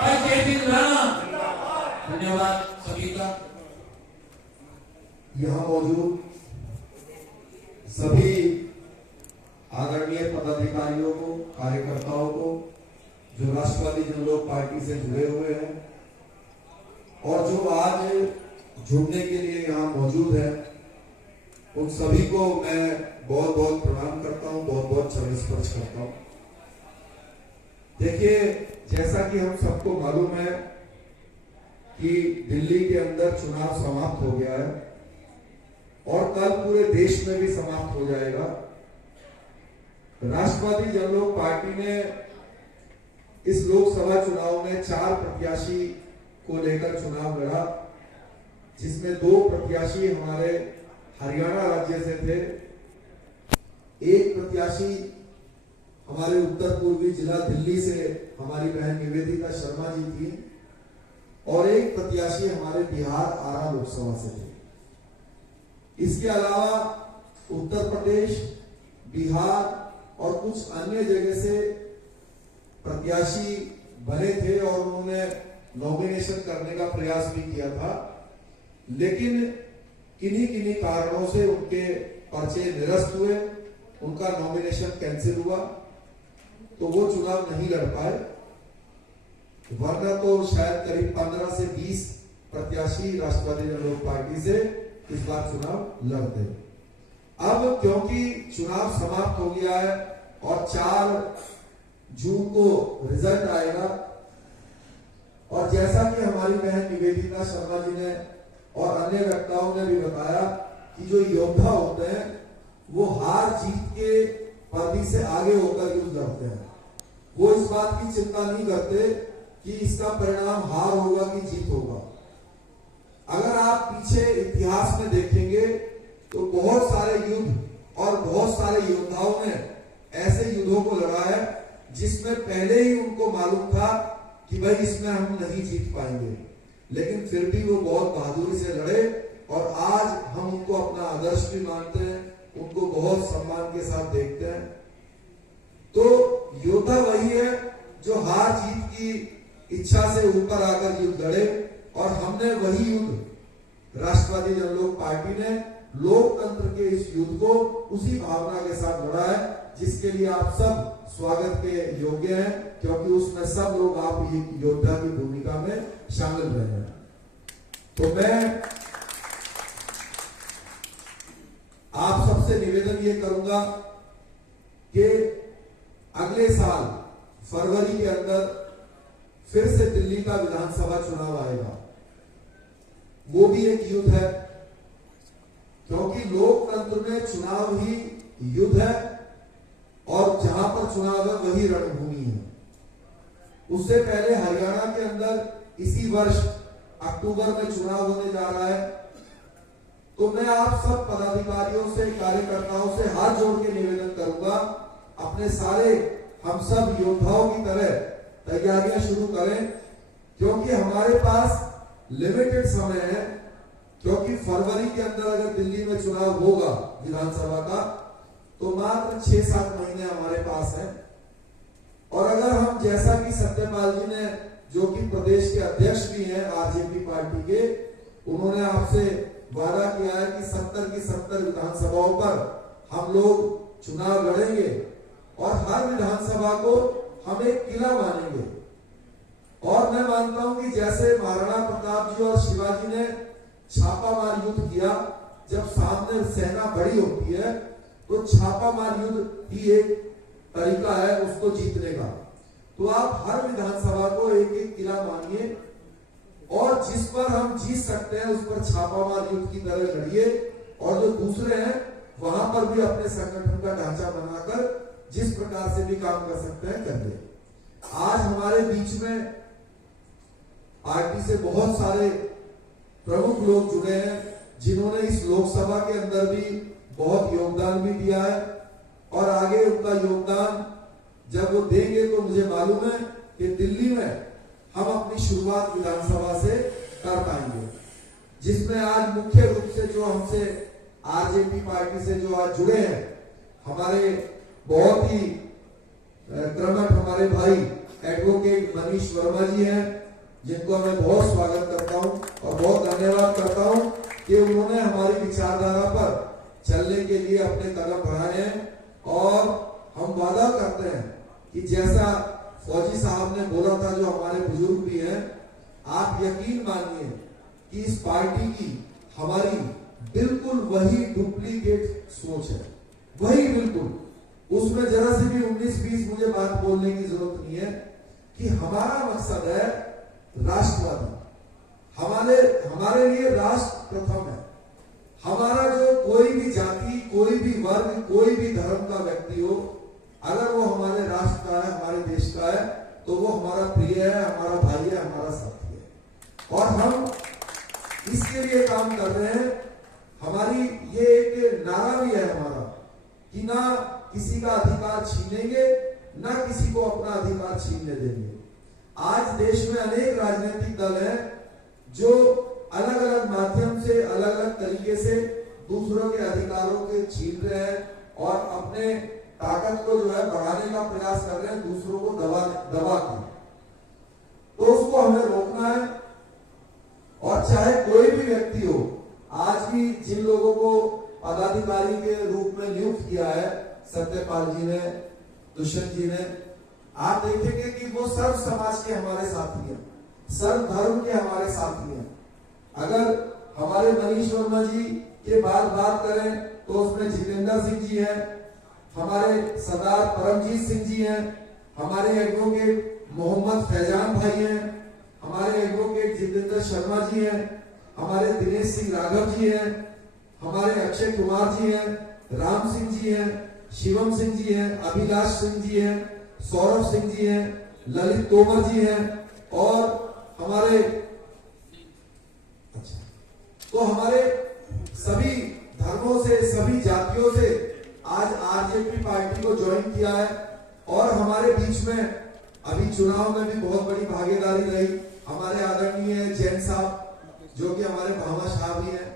भाई जयदीप राणा। धन्यवाद सभी का। यहाँ मौजूद सभी आदरणीय पदाधिकारियों को, कार्यकर्ताओं को जो राष्ट्रवादी जनलोक पार्टी से जुड़े हुए हैं और जो आज जुड़ने के लिए यहाँ मौजूद है, उन सभी को मैं बहुत बहुत प्रणाम करता हूँ, बहुत बहुत चरण स्पर्श करता हूँ। देखिए, जैसा कि हम सबको मालूम है कि दिल्ली के अंदर चुनाव समाप्त हो गया है और कल पूरे देश में भी समाप्त हो जाएगा। राष्ट्रवादी जनलोक पार्टी ने इस लोकसभा चुनाव में 4 प्रत्याशी को लेकर चुनाव लड़ा, जिसमें 2 प्रत्याशी हमारे हरियाणा राज्य से थे, 1 प्रत्याशी हमारे उत्तर पूर्वी जिला दिल्ली से हमारी बहन निवेदिता शर्मा जी थी और 1 प्रत्याशी हमारे बिहार आरा लोकसभा से थे। इसके अलावा उत्तर प्रदेश, बिहार और कुछ अन्य जगह से प्रत्याशी बने थे और उन्होंने नॉमिनेशन करने का प्रयास भी किया था, लेकिन किन्हीं कारणों से उनके पर्चे निरस्त हुए, उनका नॉमिनेशन कैंसिल हुआ, तो वो चुनाव नहीं लड़ पाए। वरना तो शायद करीब 15 से 20 प्रत्याशी राष्ट्रवादी जनलोक पार्टी से इस बार चुनाव लड़ते। अब क्योंकि चुनाव समाप्त हो गया है और 4 जून को रिजल्ट आएगा, और जैसा कि हमारी बहन निवेदिता शर्मा जी ने और अन्य वक्ताओं ने भी बताया कि जो योद्धा होते हैं वो हार जीत के पर्दी से आगे होकर युद्ध लड़ते हैं। वो इस बात की चिंता नहीं करते कि इसका परिणाम हार होगा कि जीत होगा। अगर आप पीछे इतिहास में देखेंगे तो बहुत सारे युद्ध और बहुत सारे योद्धाओं ने ऐसे युद्धों को लड़ा है जिसमें पहले ही उनको मालूम था कि भाई इसमें हम नहीं जीत पाएंगे, लेकिन फिर भी वो बहुत बहादुरी से लड़े और आज हम उनको अपना आदर्श भी मानते हैं, उनको बहुत सम्मान के साथ देखते हैं। तो योद्धा वही है जो हार जीत की इच्छा से ऊपर आकर युद्ध लड़े, और हमने वही युद्ध राष्ट्रवादी जनलोक पार्टी ने लोकतंत्र के इस युद्ध को उसी भावना के साथ लड़ा है, जिसके लिए आप सब स्वागत के योग्य हैं, क्योंकि उसमें सब लोग आप योद्धा की भूमिका में शामिल रहे हैं। तो मैं आप सबसे निवेदन ये करूंगा कि अगले साल फरवरी के अंदर फिर से दिल्ली का विधानसभा चुनाव आएगा। वो भी एक युद्ध है, क्योंकि लोकतंत्र में चुनाव ही युद्ध है और जहां पर चुनाव है वही रणभूमि है। उससे पहले हरियाणा के अंदर इसी वर्ष अक्टूबर में चुनाव होने जा रहा है। तो मैं आप सब पदाधिकारियों से, कार्यकर्ताओं से हाथ जोड़ के निवेदन करूंगा, अपने सारे हम सब योद्धाओं की तरह तैयारियां शुरू करें, क्योंकि हमारे पास लिमिटेड समय है। क्योंकि फरवरी के अंदर अगर दिल्ली में चुनाव होगा विधानसभा का, तो मात्र 6-7 महीने हमारे पास है। और अगर हम, जैसा कि सत्यपाल जी ने, जो कि प्रदेश के अध्यक्ष भी हैं आरजेपी पार्टी के, उन्होंने आपसे वादा किया है कि 70 की 70 विधानसभाओं पर हम लोग चुनाव लड़ेंगे और हर विधानसभा को हम एक किला मानेंगे। और मैं मानता हूं कि जैसे महाराणा प्रताप जी और शिवाजी ने छापामार युद्ध किया, जब सामने सेना बड़ी होती है तो छापामार युद्ध ही एक तरीका है उसको जीतने का। तो आप हर विधानसभा को एक एक किला मानिए और जिस पर हम जीत सकते हैं उस पर छापामार युद्ध की तरह लड़िए, और जो दूसरे हैं वहां पर भी अपने संगठन का ढांचा बनाकर जिस प्रकार से भी काम कर सकते हैं करिए। आज हमारे बीच में पार्टी से बहुत सारे प्रमुख लोग जुड़े हैं, जिन्होंने इस लोकसभा के अंदर भी बहुत योगदान भी दिया है, और आगे उनका योगदान जब वो देंगे तो मुझे मालूम है कि दिल्ली में हम अपनी शुरुआत विधानसभा से कर पाएंगे, जिसमें आज मुख्य रूप से जो हमसे आरजेपी पार्टी से जो आज जुड़े हैं, हमारे बहुत ही कर्मठ हमारे भाई एडवोकेट मनीष वर्मा जी हैं, जिनको मैं बहुत स्वागत करता हूं और बहुत धन्यवाद करता हूं कि उन्होंने हमारी विचारधारा पर चलने के लिए अपने कदम बढ़ाए हैं। और हम वादा करते हैं कि जैसा फौजी साहब ने बोला था, जो हमारे बुजुर्ग भी हैं, आप यकीन मानिए कि इस पार्टी की हमारी बिल्कुल वही डुप्लीकेट सोच है, वही बिल्कुल। उसमें जरा से भी 19-20 मुझे बात बोलने की जरूरत नहीं है कि हमारा मकसद है राष्ट्रवादी। हमारे लिए राष्ट्र प्रथम है। हमारा जो कोई भी जाति, कोई भी वर्ग, कोई भी धर्म का व्यक्ति हो, अगर वो हमारे राष्ट्र का है, हमारे देश का है, तो वो हमारा प्रिय है, हमारा भाई है, हमारा साथी है। और हम इसके लिए काम कर रहे हैं। हमारी ये एक नारा भी है हमारा कि ना किसी का अधिकार छीनेंगे, ना किसी को अपना अधिकार छीनने देंगे। आज देश में अनेक राजनीतिक दल हैं जो अलग अलग माध्यम से, अलग अलग तरीके से दूसरों के अधिकारों के छीन रहे हैं और अपने ताकत को जो है बढ़ाने का प्रयास कर रहे हैं, दूसरों को दबा के। तो उसको हमें रोकना है। और चाहे कोई भी व्यक्ति हो, आज भी जिन लोगों को पदाधिकारी के रूप में नियुक्त किया है सत्यपाल जी ने, दुष्यंत जी ने, आप देखेंगे कि वो सर्व समाज के हमारे साथी हैं, सर्व धर्म के हमारे साथी हैं। अगर हमारे मनीष वर्मा जी के बाद बात करें तो उसमें जितेंद्र सिंह जी हैं, हमारे सरदार परमजीत सिंह जी हैं, हमारे एडवोकेट मोहम्मद फैजान भाई हैं, हमारे एडवोकेट जितेंद्र शर्मा जी हैं, हमारे दिनेश सिंह राघव जी हैं, हमारे अक्षय कुमार जी हैं, राम सिंह जी हैं, शिवम सिंह जी हैं, अभिलाष सिंह जी हैं, सौरभ सिंह जी हैं, ललित तोमर जी हैं। और हमारे सभी धर्मों से, सभी जातियों से आज आरजेपी पार्टी को ज्वाइन किया है। और हमारे बीच में अभी चुनाव में भी बहुत बड़ी भागीदारी रही। हमारे आदरणीय जैन साहब, जो कि हमारे भामा शाह भी हैं,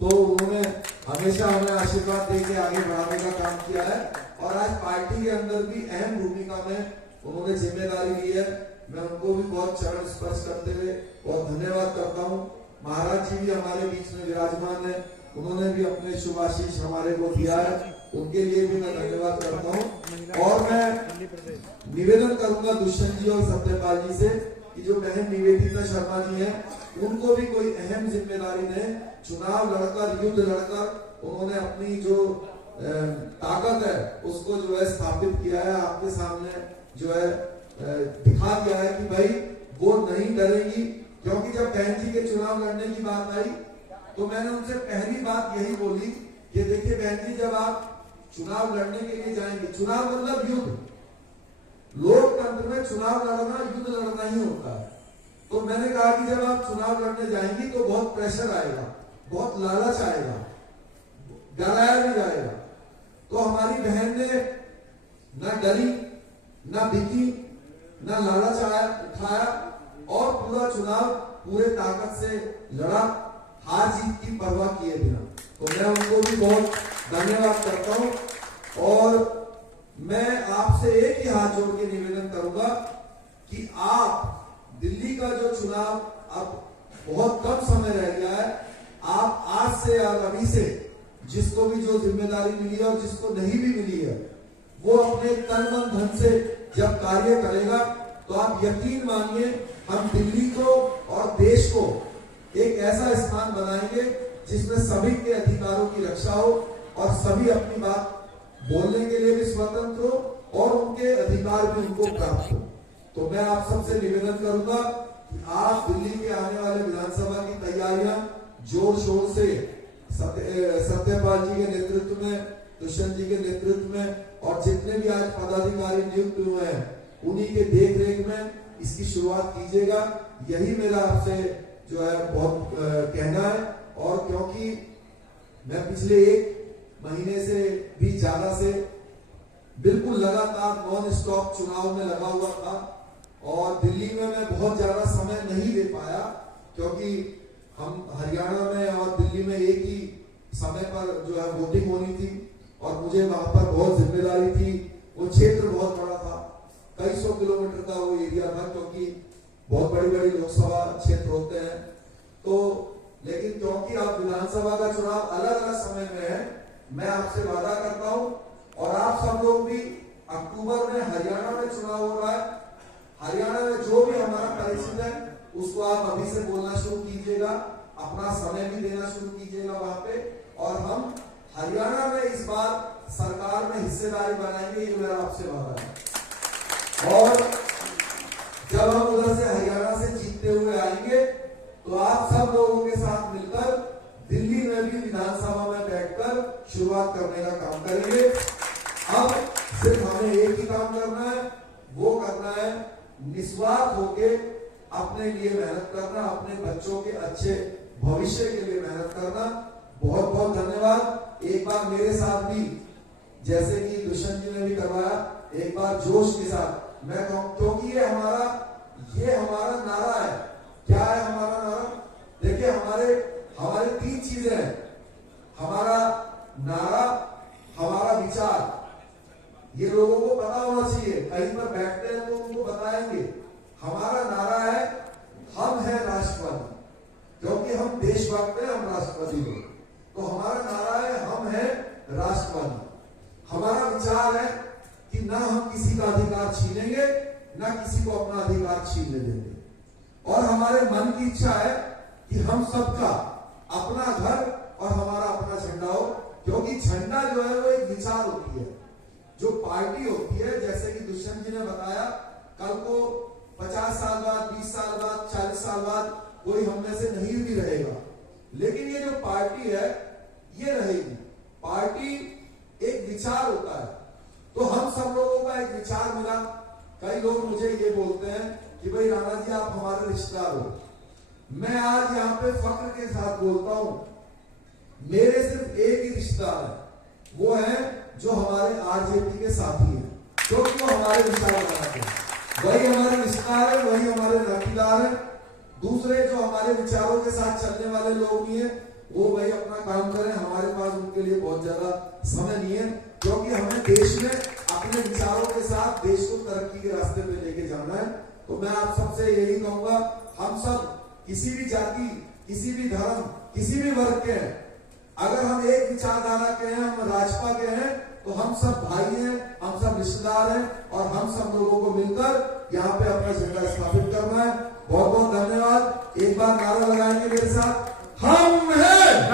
तो उन्होंने हमेशा हमें आशीर्वाद देके आगे बढ़ाने का काम किया है। और आज पार्टी के अंदर भी अहम भूमिका में उन्होंने जिम्मेदारी ली है। मैं उनको भी बहुत चरण स्पर्श करते हुए बहुत धन्यवाद करता हूँ। महाराज जी भी हमारे बीच में विराजमान है, उन्होंने भी अपने शुभाशीष हमारे को दिया है, उनके लिए भी मैं धन्यवाद करता हूँ। और मैं निवेदन करूंगा दुष्यंत जी और सत्यपाल जी से कि जो बहन निवेदिता शर्मा जी हैं, उनको भी कोई अहम जिम्मेदारी दें। चुनाव लड़कर, युद्ध लड़कर उन्होंने अपनी जो ताकत है उसको जो है स्थापित किया है, आपके सामने जो है दिखा दिया है कि भाई वो नहीं डरेगी। क्योंकि जब बहन जी के चुनाव लड़ने की बात आई तो मैंने उनसे पहली बात यही बोली कि देखिए बहन जी, जब आप चुनाव लड़ने के लिए जाएंगे, चुनाव मतलब युद्ध, लोकतंत्र में चुनाव लड़ना युद्ध लड़ना ही होता है। तो मैंने कहा कि जब आप चुनाव लड़ने जाएंगी तो बहुत प्रेशर आएगा, बहुत लालच आएगा, डराया भी जाएगा। तो हमारी बहन ने ना डरी, ना बिकी, ना लालच उठाया और पूरा चुनाव पूरे ताकत से लड़ा, हार जीत की परवाह किए बिना। तो मैं उनको भी बहुत धन्यवाद करता हूं। और मैं आपसे एक ही हाथ जोड़ के निवेदन करूंगा कि आप दिल्ली का जो चुनाव अब बहुत कम समय रह गया है, आप आज से या अभी से जिसको भी जो जिम्मेदारी मिली है और जिसको नहीं भी मिली है, वो अपने तन मन धन से जब कार्य करेगा तो आप यकीन मानिए हम दिल्ली को और देश को एक ऐसा स्थान बनाएंगे जिसमें सभी के अधिकारों की रक्षा हो और सभी अपनी बात बोलने के लिए भी स्वतंत्र हो और उनके अधिकार भी उनको प्राप्त हो। तो मैं आप सबसे निवेदन करूंगा कि आप दिल्ली के आने वाले विधानसभा की तैयारियां जोर शोर से सत्यपाल जी के नेतृत्व में, दुष्यंत जी के नेतृत्व में और जितने भी आज पदाधिकारी नियुक्त हुए हैं उन्हीं के देख रेख में इसकी शुरुआत कीजिएगा। यही मेरा आपसे जो है बहुत कहना है। और क्योंकि मैं पिछले 1 महीने से भी ज्यादा से बिल्कुल लगातार नॉन स्टॉप चुनाव में लगा हुआ था और दिल्ली में मैं बहुत ज्यादा समय नहीं दे पाया, क्योंकि हम हरियाणा में और दिल्ली में एक ही समय पर जो है वोटिंग होनी थी और मुझे वहां पर बहुत जिम्मेदारी थी। वो क्षेत्र बहुत बड़ा था, कई सौ किलोमीटर का वो एरिया था, क्योंकि बहुत बड़ी बड़ी लोकसभा क्षेत्र होते हैं। तो लेकिन क्योंकि आप विधानसभा का चुनाव अलग अलग समय में है, मैं आपसे वादा करता हूं, और आप सब लोग भी, अक्टूबर में हरियाणा में चुनाव हो रहा है, हरियाणा में जो भी हमारा परिचित है उसको आप अभी से बोलना शुरू कीजिएगा, अपना समय भी देना शुरू कीजिएगा वहां पे, और हम हरियाणा में इस बार सरकार में हिस्सेदारी बनाएंगे, ये मेरा आपसे वादा है। और जब हम उधर से हरियाणा से जीतते हुए आएंगे तो आप सब लोगों के साथ मिलकर दिल्ली में भी विधानसभा में बैठकर शुरुआत करने का काम करेंगे। अब सिर्फ हमें एक ही काम करना है, वो करना है निस्वार्थ होके अपने लिए मेहनत करना, अपने बच्चों के अच्छे भविष्य के लिए मेहनत करना। बहुत बहुत धन्यवाद। एक बार मेरे साथ भी, जैसे कि दुष्यंत जी ने भी करवाया, एक बार जोश के साथ मैं कहूं, क्योंकि ये हमारा नारा है। क्या है हमारा नारा? देखिए, हमारे तीन चीजें हैं, हमारा नारा, हमारा विचार। ये लोगों को पता होना चाहिए, कहीं पर बैठते हैं तो उनको बताएंगे। हमारा नारा है, हम हैं राष्ट्रवादी, क्योंकि हम देशभक्त हैं, हम राष्ट्रवादी लोग। तो हमारा नारा है, हम हैं राष्ट्रवादी। हमारा विचार है कि ना हम किसी का अधिकार छीनेंगे, ना किसी को अपना अधिकार छीनने देंगे। और हमारे मन की इच्छा है कि हम सबका अपना घर और हमारा अपना झंडा हो, क्योंकि झंडा जो है वो एक विचार होती है, जो पार्टी होती है। जैसे कि दुष्यंत जी ने बताया, कल को 50 साल बाद, 20 साल बाद, 40 साल बाद कोई हम में से नहीं भी रहेगा, लेकिन ये जो पार्टी है ये रहेगी। पार्टी एक विचार होता है, तो हम सब लोगों का एक विचार मिला। कई लोग मुझे ये बोलते हैं कि भाई राणा जी आप हमारे रिश्तेदार हो। मैं आज यहाँ पे फख्र के साथ बोलता हूं, मेरे सिर्फ एक ही रिश्तेदार है, वो है जो हमारे आरजेपी के साथी हैं, क्योंकि वो हमारे विचार बनाते हैं। वही हमारे रिश्तेदार है, वही हमारे नातेदार है। दूसरे जो हमारे विचारों के साथ चलने वाले लोग नहीं है, वो भाई अपना काम करें, हमारे पास उनके लिए बहुत ज्यादा समय नहीं है, क्योंकि हमें देश में अपने विचारों के साथ देश को तरक्की के रास्ते पे लेके जाना है। तो मैं आप सबसे यही कहूंगा, हम सब किसी भी जाति, किसी भी धर्म, किसी भी वर्ग के हैं, अगर हम एक विचारधारा के हैं, हम राजपा के हैं, तो हम सब भाई हैं, हम सब रिश्तेदार हैं, और हम सब लोगों को मिलकर यहाँ पे अपना झंडा स्थापित करना है। बहुत बहुत धन्यवाद। एक बार नारा लगाएंगे मेरे साथ, हम हैं।